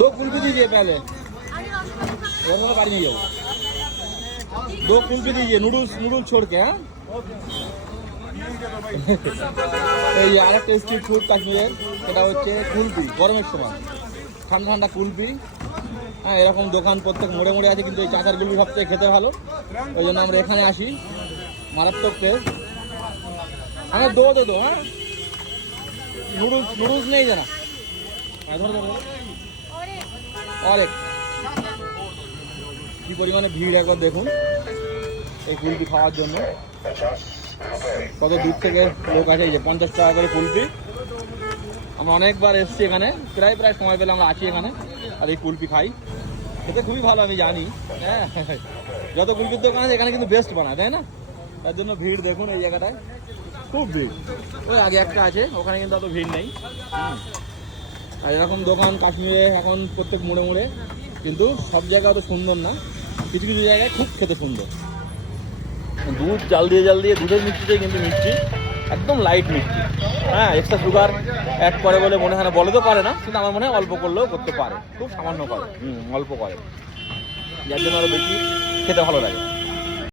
दो कुल्फी दीजिए पहले, गाड़ी नहीं जाओ। दो कुल्फी दीजिए, नूडल्स छोड़ के। हाँ এই আরেকটা স্ট্রিট ফুড কাশ্মীরের, সেটা হচ্ছে কুলফি। গরমের সময় ঠান্ডা ঠান্ডা কুলফি। হ্যাঁ, এরকম দোকান প্রত্যেক মোড়ে মোড়ে আছে, কিন্তু এই চাচার কুলফি সবথেকে খেতে ভালো, ওই জন্য আমরা এখানে আসি। মারাত্মক টেস্ট। হ্যাঁ দো দে দো। হ্যাঁ নুডলস নেই জানা। অনেক কি পরিমাণে ভিড় একবার দেখুন এই কুলফি খাওয়ার জন্য। কত দূর থেকে লোক আছে। এই যে 50 টাকা করে কুলফি। আমরা অনেকবার এসছি এখানে, প্রায় সময় পেলে আমরা আছি এখানে আর এই কুলফি খাই। খেতে খুবই ভালো, আমি জানি। হ্যাঁ, যত কুলফির দোকান আছে এখানে কিন্তু বেস্ট বানায়, তাই না? তার জন্য ভিড় দেখুন এই জায়গাটায়, খুব ভিড়। ওই আগে একটা আছে, ওখানে কিন্তু অত ভিড় নেই। আর এরকম দোকান কাশ্মীরে এখন প্রত্যেক মোড়ে মোড়ে, কিন্তু সব জায়গায় অত সুন্দর না, কিছু কিছু জায়গায় খুব খেতে সুন্দর। দুধ জাল দিয়ে দুধের মিষ্টিটাই কিন্তু মিষ্টি, একদম লাইট মিষ্টি। হ্যাঁ, এক্সট্রা সুগার অ্যাড করে বলে মনে হয় না, বলে তো পারে না, কিন্তু আমার মনে হয় অল্প করলেও করতে পারে, খুব সামান্য করে, অল্প করে, যার জন্য আরও বেশি খেতে ভালো লাগে।